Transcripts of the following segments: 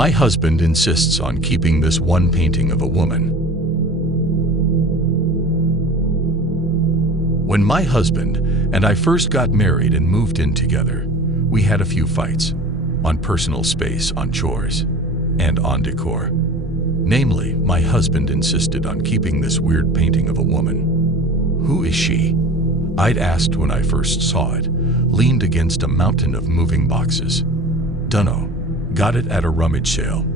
My husband insists on keeping this one painting of a woman. When my husband and I first got married and moved in together, we had a few fights on personal space, on chores, and on decor. Namely, my husband insisted on keeping this weird painting of a woman. Who is she? I'd asked when I first saw it, leaned against a mountain of moving boxes. Dunno. Got it at a rummage sale.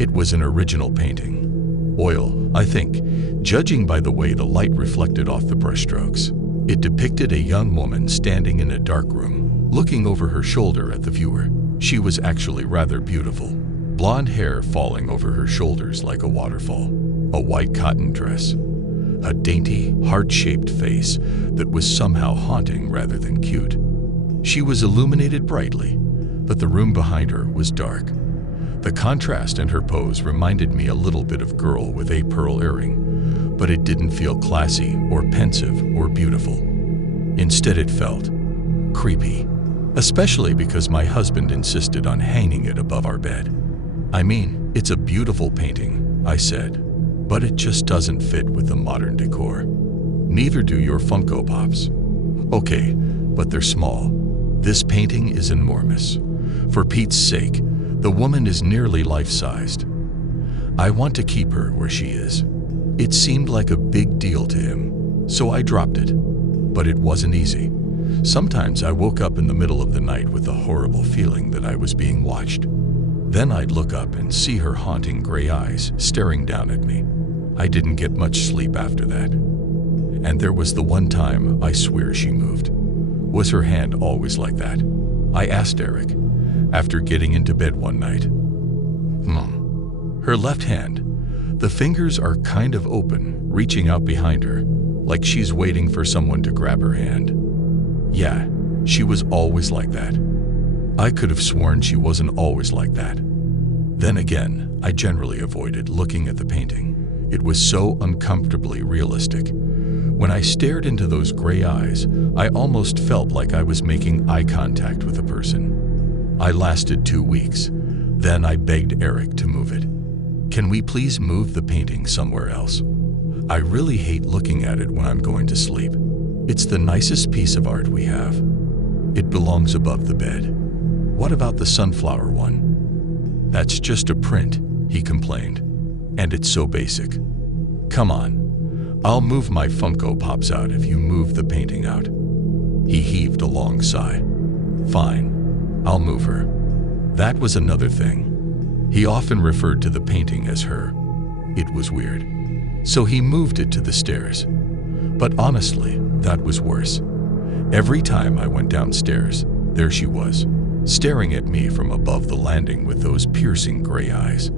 It was an original painting. Oil, I think, judging by the way the light reflected off the brushstrokes. It depicted a young woman standing in a dark room, looking over her shoulder at the viewer. She was actually rather beautiful. Blonde hair falling over her shoulders like a waterfall. A white cotton dress. A dainty, heart-shaped face that was somehow haunting rather than cute. She was illuminated brightly, but the room behind her was dark. The contrast and her pose reminded me a little bit of Girl with a Pearl Earring, but it didn't feel classy or pensive or beautiful. Instead, it felt creepy, especially because my husband insisted on hanging it above our bed. I mean, it's a beautiful painting, I said, but it just doesn't fit with the modern decor. Neither do your Funko Pops. Okay, but they're small. This painting is enormous. For Pete's sake, the woman is nearly life-sized. I want to keep her where she is. It seemed like a big deal to him, so I dropped it. But it wasn't easy. Sometimes I woke up in the middle of the night with the horrible feeling that I was being watched. Then I'd look up and see her haunting gray eyes staring down at me. I didn't get much sleep after that. And there was the one time I swear she moved. Was her hand always like that? I asked Eric, after getting into bed one night. Her left hand, the fingers are kind of open, reaching out behind her, like she's waiting for someone to grab her hand. Yeah, she was always like that. I could have sworn she wasn't always like that. Then again, I generally avoided looking at the painting. It was so uncomfortably realistic. When I stared into those gray eyes, I almost felt like I was making eye contact with a person. I lasted 2 weeks. Then I begged Eric to move it. Can we please move the painting somewhere else? I really hate looking at it when I'm going to sleep. It's the nicest piece of art we have. It belongs above the bed. What about the sunflower one? That's just a print, he complained. And it's so basic. Come on. I'll move my Funko Pops out if you move the painting out. He heaved a long sigh. Fine, I'll move her. That was another thing. He often referred to the painting as her. It was weird. So he moved it to the stairs. But honestly, that was worse. Every time I went downstairs, there she was, staring at me from above the landing with those piercing gray eyes.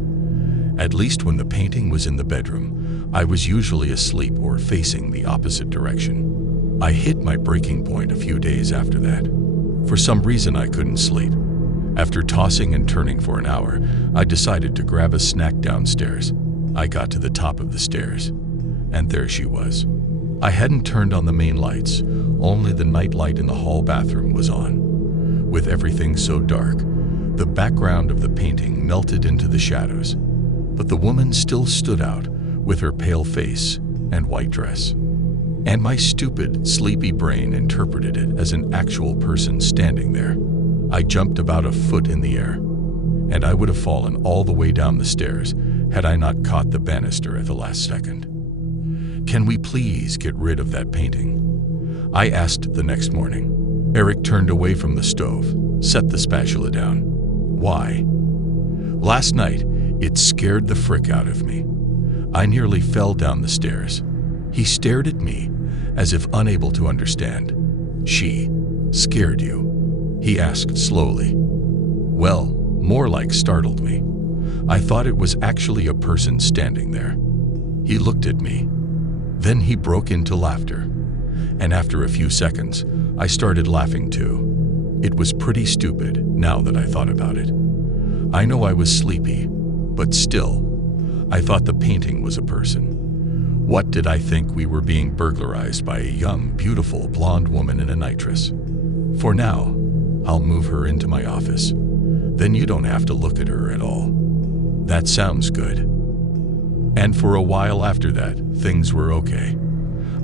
At least when the painting was in the bedroom, I was usually asleep or facing the opposite direction. I hit my breaking point a few days after that. For some reason, I couldn't sleep. After tossing and turning for an hour, I decided to grab a snack downstairs. I got to the top of the stairs, and there she was. I hadn't turned on the main lights, only the night light in the hall bathroom was on. With everything so dark, the background of the painting melted into the shadows, but the woman still stood out with her pale face and white dress. And my stupid, sleepy brain interpreted it as an actual person standing there. I jumped about a foot in the air, and I would have fallen all the way down the stairs had I not caught the banister at the last second. Can we please get rid of that painting? I asked the next morning. Eric turned away from the stove, set the spatula down. Why? Last night, it scared the frick out of me. I nearly fell down the stairs. He stared at me as if unable to understand. She scared you? He asked slowly. Well, more like startled me. I thought it was actually a person standing there. He looked at me. Then he broke into laughter. And after a few seconds, I started laughing too. It was pretty stupid now that I thought about it. I know I was sleepy, but still, I thought the painting was a person. What did I think? We were being burglarized by a young, beautiful blonde woman in a nightdress. For now, I'll move her into my office. Then you don't have to look at her at all. That sounds good. And for a while after that, things were okay.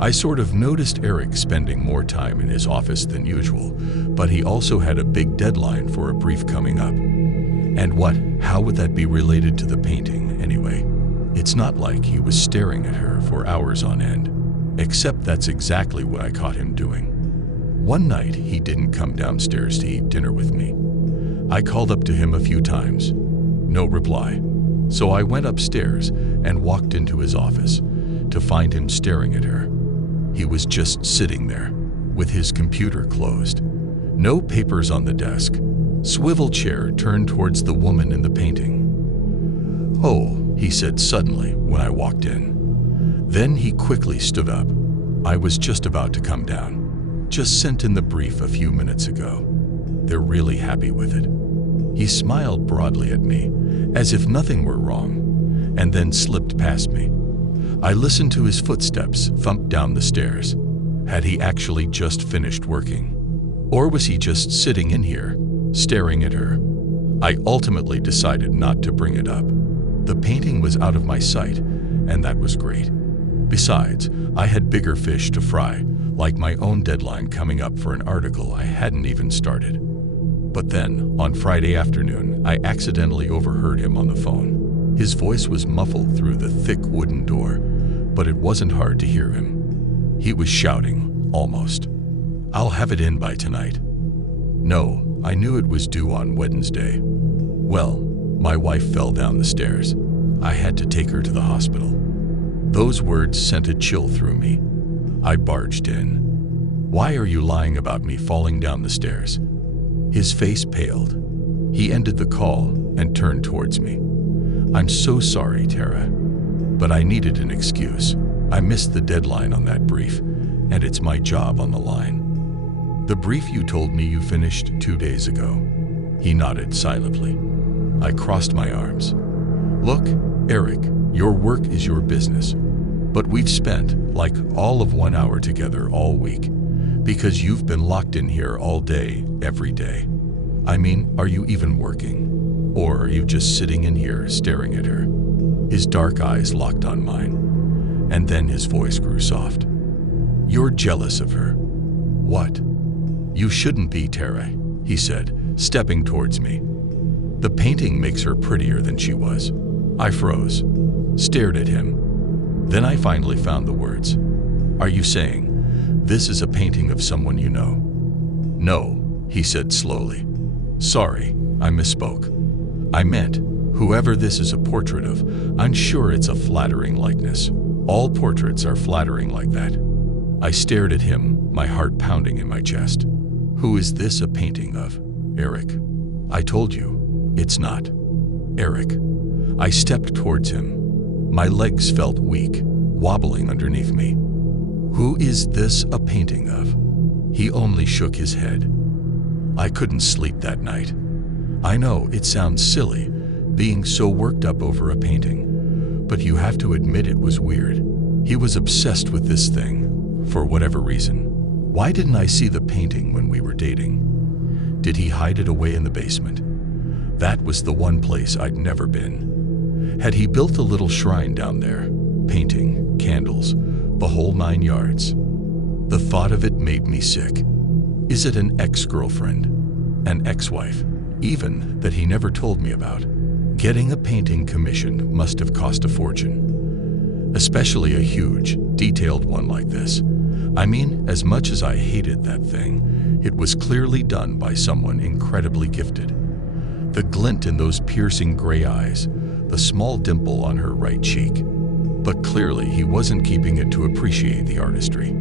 I sort of noticed Eric spending more time in his office than usual, but he also had a big deadline for a brief coming up. And how would that be related to the painting, anyway? It's not like he was staring at her for hours on end, except that's exactly what I caught him doing. One night, he didn't come downstairs to eat dinner with me. I called up to him a few times. No reply. So I went upstairs and walked into his office to find him staring at her. He was just sitting there, with his computer closed. No papers on the desk. Swivel chair turned towards the woman in the painting. "Oh," he said suddenly when I walked in. Then he quickly stood up. "I was just about to come down. Just sent in the brief a few minutes ago. They're really happy with it." He smiled broadly at me, as if nothing were wrong, and then slipped past me. I listened to his footsteps thump down the stairs. Had he actually just finished working? Or was he just sitting in here, staring at her? I ultimately decided not to bring it up. The painting was out of my sight, and that was great. Besides, I had bigger fish to fry, like my own deadline coming up for an article I hadn't even started. But then, on Friday afternoon, I accidentally overheard him on the phone. His voice was muffled through the thick wooden door, but it wasn't hard to hear him. He was shouting, almost. "I'll have it in by tonight." No, I knew it was due on Wednesday. Well, my wife fell down the stairs. I had to take her to the hospital. Those words sent a chill through me. I barged in. "Why are you lying about me falling down the stairs?" His face paled. He ended the call and turned towards me. "I'm so sorry, Tara, but I needed an excuse. I missed the deadline on that brief, and it's my job on the line." "The brief you told me you finished 2 days ago." He nodded silently. I crossed my arms. "Look, Eric, your work is your business, but we've spent like all of 1 hour together all week, because you've been locked in here all day, every day. I mean, are you even working? Or are you just sitting in here staring at her?" His dark eyes locked on mine, and then his voice grew soft. "You're jealous of her." "What?" "You shouldn't be, Tara," he said, stepping towards me. "The painting makes her prettier than she was." I froze, stared at him. Then I finally found the words. "Are you saying this is a painting of someone you know?" "No," he said slowly. "Sorry, I misspoke. I meant, whoever this is a portrait of, I'm sure it's a flattering likeness. All portraits are flattering like that." I stared at him, my heart pounding in my chest. "Who is this a painting of, Eric?" "I told you, it's not. Eric." I stepped towards him. My legs felt weak, wobbling underneath me. "Who is this a painting of?" He only shook his head. I couldn't sleep that night. I know it sounds silly, being so worked up over a painting, but you have to admit it was weird. He was obsessed with this thing, for whatever reason. Why didn't I see the painting when we were dating? Did he hide it away in the basement? That was the one place I'd never been. Had he built a little shrine down there? Painting, candles, the whole 9 yards. The thought of it made me sick. Is it an ex-girlfriend? An ex-wife? Even that he never told me about? Getting a painting commissioned must have cost a fortune. Especially a huge, detailed one like this. I mean, as much as I hated that thing, it was clearly done by someone incredibly gifted. The glint in those piercing gray eyes, the small dimple on her right cheek. But clearly he wasn't keeping it to appreciate the artistry.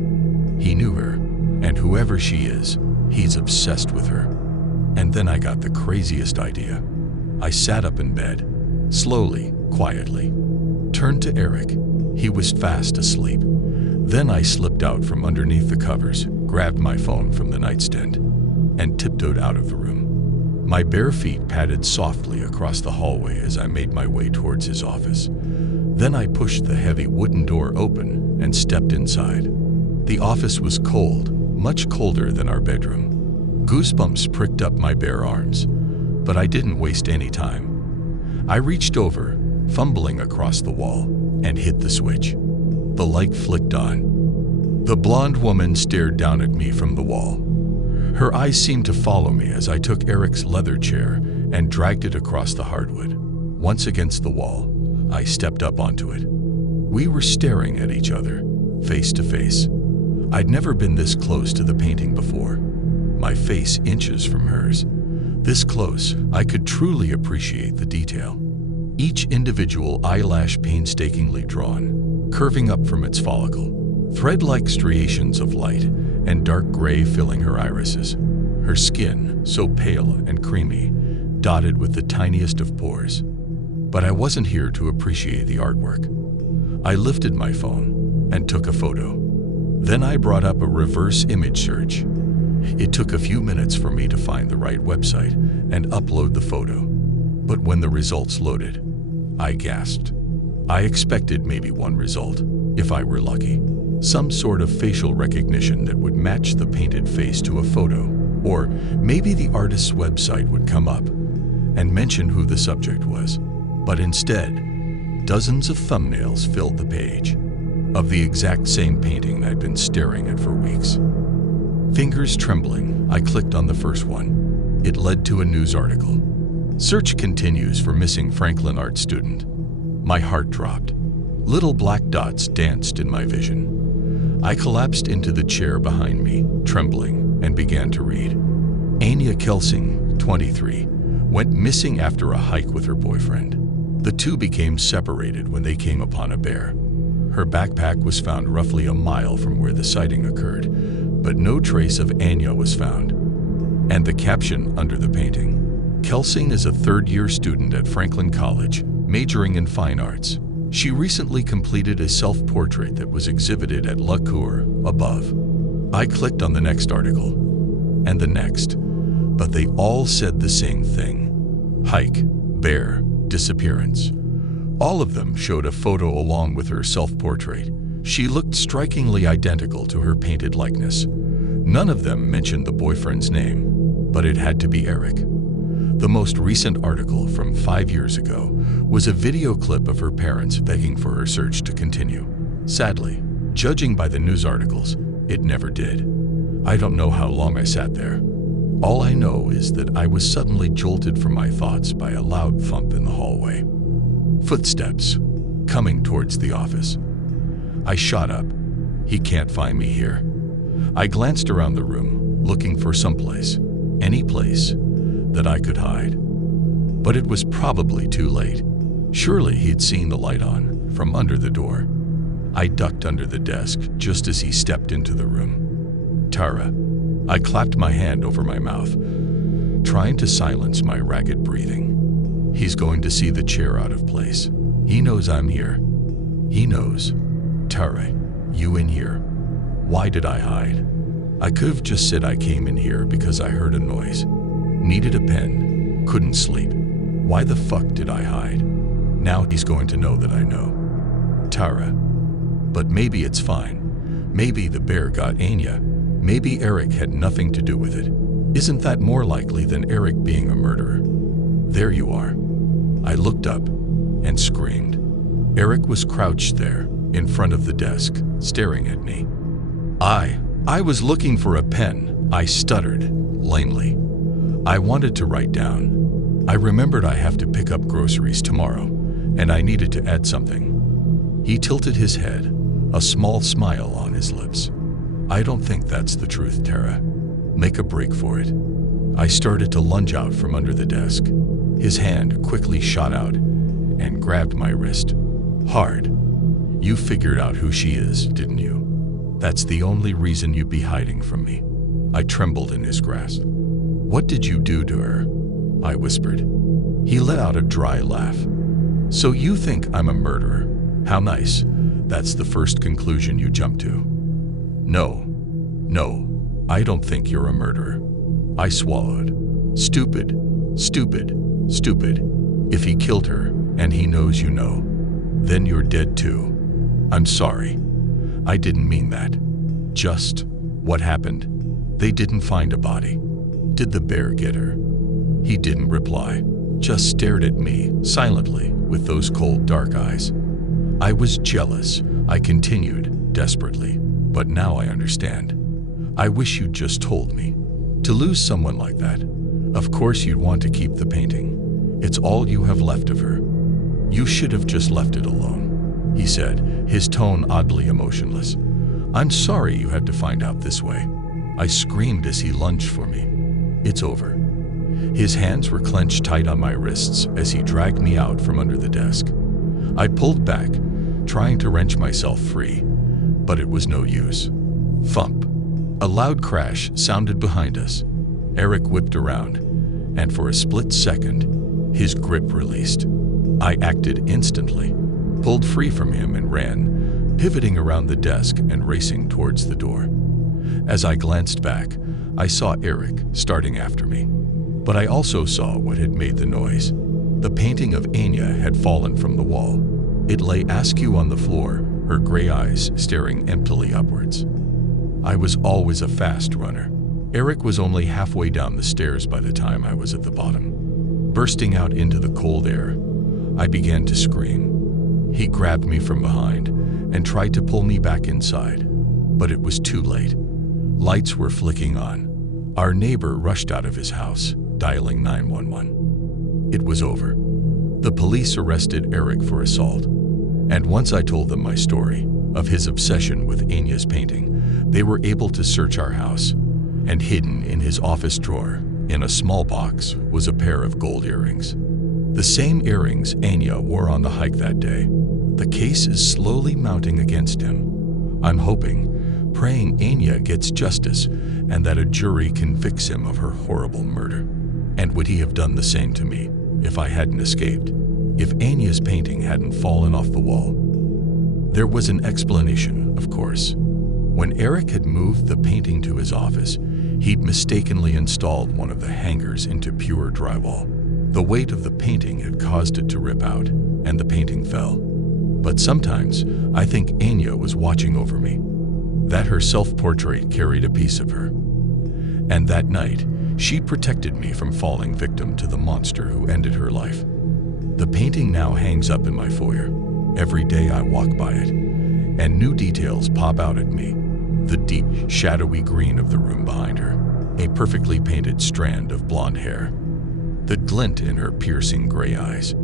He knew her, and whoever she is, he's obsessed with her. And then I got the craziest idea. I sat up in bed, slowly, quietly, turned to Eric. He was fast asleep. Then I slipped out from underneath the covers, grabbed my phone from the nightstand, and tiptoed out of the room. My bare feet padded softly across the hallway as I made my way towards his office. Then I pushed the heavy wooden door open and stepped inside. The office was cold, much colder than our bedroom. Goosebumps pricked up my bare arms, but I didn't waste any time. I reached over, fumbling across the wall, and hit the switch. The light flicked on. The blonde woman stared down at me from the wall. Her eyes seemed to follow me as I took Eric's leather chair and dragged it across the hardwood. Once against the wall, I stepped up onto it. We were staring at each other, face to face. I'd never been this close to the painting before, my face inches from hers. This close, I could truly appreciate the detail. Each individual eyelash painstakingly drawn, curving up from its follicle, thread-like striations of light and dark gray filling her irises. Her skin, so pale and creamy, dotted with the tiniest of pores. But I wasn't here to appreciate the artwork. I lifted my phone and took a photo. Then I brought up a reverse image search. It took a few minutes for me to find the right website and upload the photo. But when the results loaded, I gasped. I expected maybe one result, if I were lucky. Some sort of facial recognition that would match the painted face to a photo. Or maybe the artist's website would come up and mention who the subject was. But instead, dozens of thumbnails filled the page of the exact same painting I'd been staring at for weeks. Fingers trembling, I clicked on the first one. It led to a news article. Search continues for missing Franklin art student. My heart dropped. Little black dots danced in my vision. I collapsed into the chair behind me, trembling, and began to read. Anya Kelsing, 23, went missing after a hike with her boyfriend. The two became separated when they came upon a bear. Her backpack was found roughly a mile from where the sighting occurred, but no trace of Anya was found. And the caption under the painting: Kelsing is a third-year student at Franklin College, majoring in fine arts. She recently completed a self-portrait that was exhibited at La Cour, above. I clicked on the next article, and the next, but they all said the same thing. Hike, bear, disappearance. All of them showed a photo along with her self-portrait. She looked strikingly identical to her painted likeness. None of them mentioned the boyfriend's name, but it had to be Eric. The most recent article from 5 years ago was a video clip of her parents begging for her search to continue. Sadly, judging by the news articles, it never did. I don't know how long I sat there. All I know is that I was suddenly jolted from my thoughts by a loud thump in the hallway. Footsteps, coming towards the office. I shot up. He can't find me here. I glanced around the room, looking for someplace, any place, that I could hide. But it was probably too late. Surely he'd seen the light on from under the door. I ducked under the desk just as he stepped into the room. Tara. I clapped my hand over my mouth, trying to silence my ragged breathing. He's going to see the chair out of place. He knows I'm here. He knows. Tara, you in here? Why did I hide? I could have just said I came in here because I heard a noise. Needed a pen. Couldn't sleep. Why the fuck did I hide? Now he's going to know that I know. Tara. But maybe it's fine. Maybe the bear got Anya. Maybe Eric had nothing to do with it. Isn't that more likely than Eric being a murderer? There you are. I looked up and screamed. Eric was crouched there, in front of the desk, staring at me. I was looking for a pen, I stuttered, lamely. I wanted to write down. I remembered I have to pick up groceries tomorrow, and I needed to add something. He tilted his head, a small smile on his lips. I don't think that's the truth, Tara. Make a break for it. I started to lunge out from under the desk. His hand quickly shot out and grabbed my wrist. Hard. You figured out who she is, didn't you? That's the only reason you'd be hiding from me. I trembled in his grasp. What did you do to her? I whispered. He let out a dry laugh. So you think I'm a murderer? How nice. That's the first conclusion you jumped to. No, I don't think you're a murderer. I swallowed. Stupid. If he killed her, and he knows you know, then you're dead too. I'm sorry. I didn't mean that. Just, what happened? They didn't find a body. Did the bear get her? He didn't reply. just stared at me silently with those cold, dark eyes. I was jealous, I continued, desperately. But now I understand. I wish you'd just told me. To lose someone like that, of course you'd want to keep the painting. It's all you have left of her. You should have just left it alone, he said, his tone oddly emotionless. I'm sorry you had to find out this way. I screamed as he lunged for me. It's over. His hands were clenched tight on my wrists as he dragged me out from under the desk. I pulled back, trying to wrench myself free, but it was no use. Thump. A loud crash sounded behind us. Eric whipped around, and for a split second, his grip released. I acted instantly, pulled free from him and ran, pivoting around the desk and racing towards the door. As I glanced back, I saw Eric starting after me. But I also saw what had made the noise. The painting of Anya had fallen from the wall. It lay askew on the floor, her gray eyes staring emptily upwards. I was always a fast runner. Eric was only halfway down the stairs by the time I was at the bottom. Bursting out into the cold air, I began to scream. He grabbed me from behind and tried to pull me back inside, but it was too late. Lights were flicking on. Our neighbor rushed out of his house, dialing 911. It was over. The police arrested Eric for assault, and once I told them my story of his obsession with Anya's painting, they were able to search our house, and hidden in his office drawer, in a small box, was a pair of gold earrings. The same earrings Anya wore on the hike that day. The case is slowly mounting against him. I'm hoping, praying Anya gets justice and that a jury convicts him of her horrible murder. And would he have done the same to me if I hadn't escaped? If Anya's painting hadn't fallen off the wall? There was an explanation, of course. When Eric had moved the painting to his office, he'd mistakenly installed one of the hangers into pure drywall. The weight of the painting had caused it to rip out, and the painting fell. But sometimes, I think Anya was watching over me. That her self-portrait carried a piece of her. And that night, she protected me from falling victim to the monster who ended her life. The painting now hangs up in my foyer. Every day I walk by it, and new details pop out at me. The deep, shadowy green of the room behind her, a perfectly painted strand of blonde hair, the glint in her piercing gray eyes,